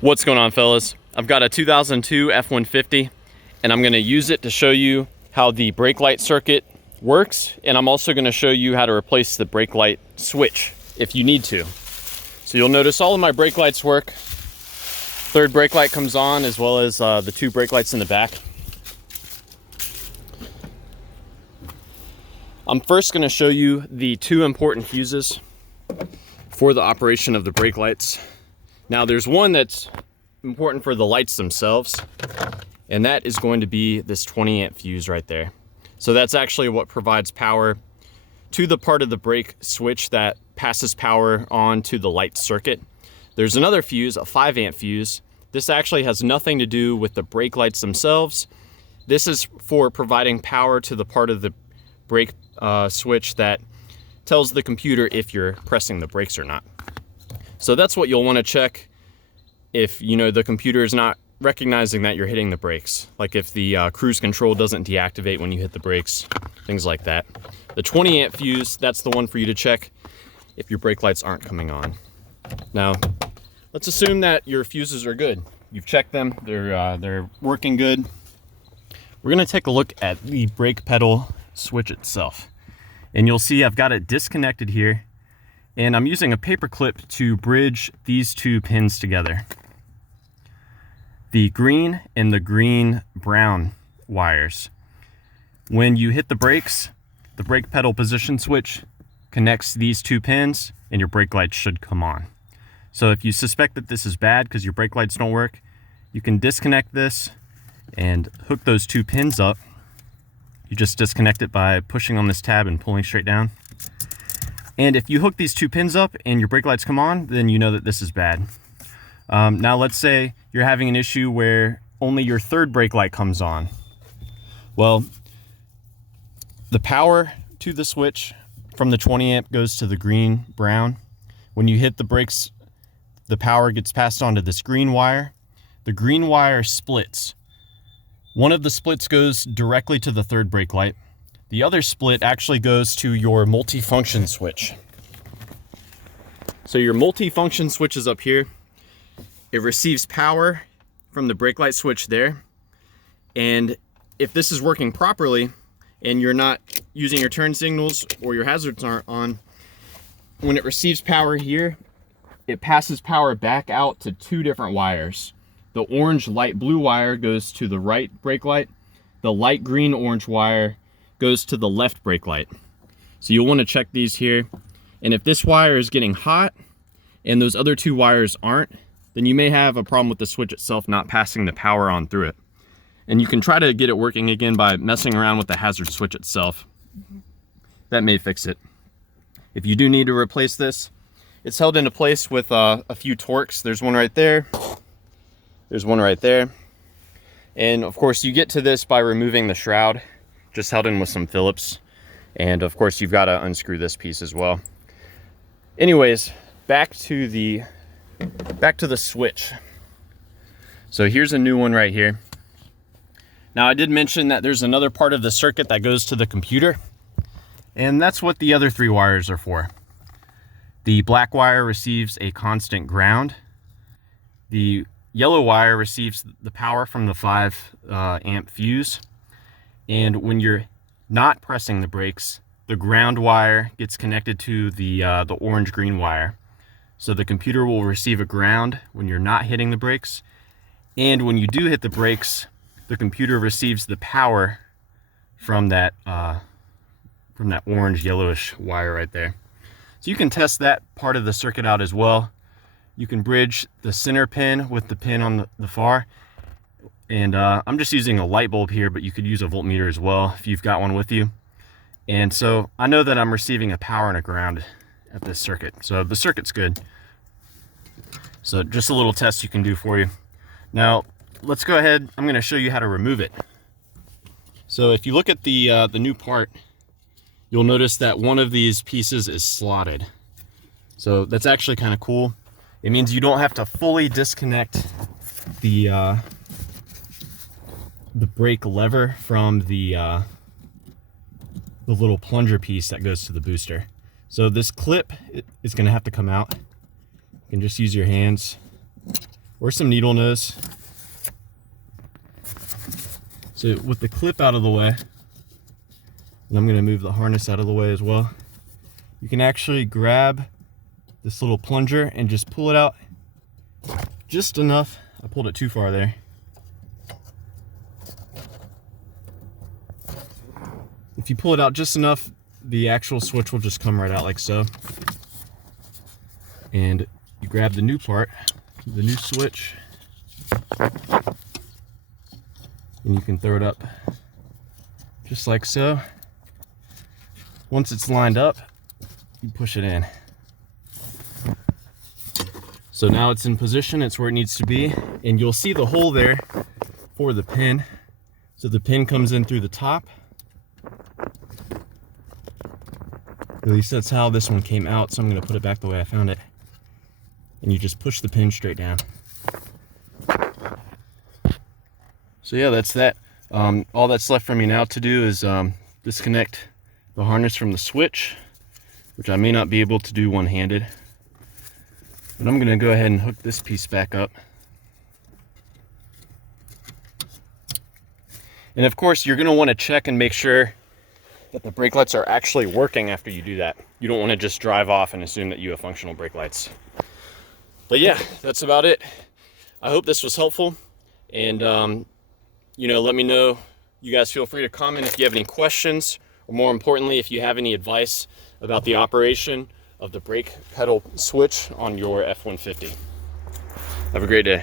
What's going on, fellas? I've got a 2002 F150 and I'm going to use it to show you how the brake light circuit works, and I'm also going to show you how to replace the brake light switch if you need to. So you'll notice all of my brake lights work. Third brake light comes on, as well as the two brake lights in the back. I'm first going to show you the two important fuses for the operation of the brake lights. Now there's one that's important for the lights themselves, and that is going to be this 20 amp fuse right there. So that's actually what provides power to the part of the brake switch that passes power on to the light circuit. There's another fuse, a 5 amp fuse. This actually has nothing to do with the brake lights themselves. This is for providing power to the part of the brake switch that tells the computer if you're pressing the brakes or not. So that's what you'll want to check if the computer is not recognizing that you're hitting the brakes. Like if the cruise control doesn't deactivate when you hit the brakes, things like that. The 20 amp fuse, that's the one for you to check if your brake lights aren't coming on. Now, let's assume that your fuses are good. You've checked them, they're working good. We're gonna take a look at the brake pedal switch itself. And you'll see I've got it disconnected here, and I'm using a paper clip to bridge these two pins together. The green and the green-brown wires. When you hit the brakes, the brake pedal position switch connects these two pins and your brake lights should come on. So if you suspect that this is bad because your brake lights don't work, you can disconnect this and hook those two pins up. You just disconnect it by pushing on this tab and pulling straight down. And if you hook these two pins up and your brake lights come on, then you know that this is bad. Now let's say you're having an issue where only your third brake light comes on. Well, the power to the switch from the 20 amp goes to the green brown. When you hit the brakes, the power gets passed on to this green wire. The green wire splits. One of the splits goes directly to the third brake light. The other split actually goes to your multifunction switch. So your multifunction switch is up here. It receives power from the brake light switch there. And if this is working properly and you're not using your turn signals or your hazards aren't on, when it receives power here, it passes power back out to two different wires. The orange light blue wire goes to the right brake light. The light green orange wire goes to the left brake light. So you'll want to check these here. And if this wire is getting hot and those other two wires aren't, then you may have a problem with the switch itself not passing the power on through it. And you can try to get it working again by messing around with the hazard switch itself. That may fix it. If you do need to replace this, it's held into place with a few Torx. There's one right there. There's one right there. And of course you get to this by removing the shroud, just held in with some Phillips. And of course you've got to unscrew this piece as well. Anyways, back to the switch. So here's a new one right here. Now I did mention that there's another part of the circuit that goes to the computer, and that's what the other three wires are for. The black wire receives a constant ground. The yellow wire receives the power from the 5 amp fuse. And when you're not pressing the brakes, the ground wire gets connected to the orange-green wire. So the computer will receive a ground when you're not hitting the brakes. And when you do hit the brakes, the computer receives the power from that orange yellowish wire right there. So you can test that part of the circuit out as well. You can bridge the center pin with the pin on the far. And I'm just using a light bulb here, but you could use a voltmeter as well if you've got one with you. And so I know that I'm receiving a power and a ground at this circuit. So the circuit's good. So just a little test you can do for you. Now, let's go ahead. I'm going to show you how to remove it. So if you look at the new part, you'll notice that one of these pieces is slotted. So that's actually kind of cool. It means you don't have to fully disconnect the brake lever from the little plunger piece that goes to the booster. So this clip is going to have to come out. You can just use your hands or some needle nose. So with the clip out of the way, and I'm gonna move the harness out of the way as well, you can actually grab this little plunger and just pull it out just enough. I pulled it too far there. If you pull it out just enough, the actual switch will just come right out like so. And you grab the new part, the new switch, and you can throw it up just like so. Once it's lined up, you push it in. So now it's in position, it's where it needs to be, and you'll see the hole there for the pin. So the pin comes in through the top. At least that's how this one came out, so I'm gonna put it back the way I found it. And you just push the pin straight down. So yeah, that's that. All that's left for me now to do is disconnect the harness from the switch, which I may not be able to do one-handed. But I'm gonna go ahead and hook this piece back up. And of course, you're gonna wanna check and make sure that the brake lights are actually working after you do that. You don't wanna just drive off and assume that you have functional brake lights. But yeah, that's about it. I hope this was helpful. And you know, let me know. You guys feel free to comment if you have any questions, or more importantly, if you have any advice about the operation of the brake pedal switch on your F-150. Have a great day.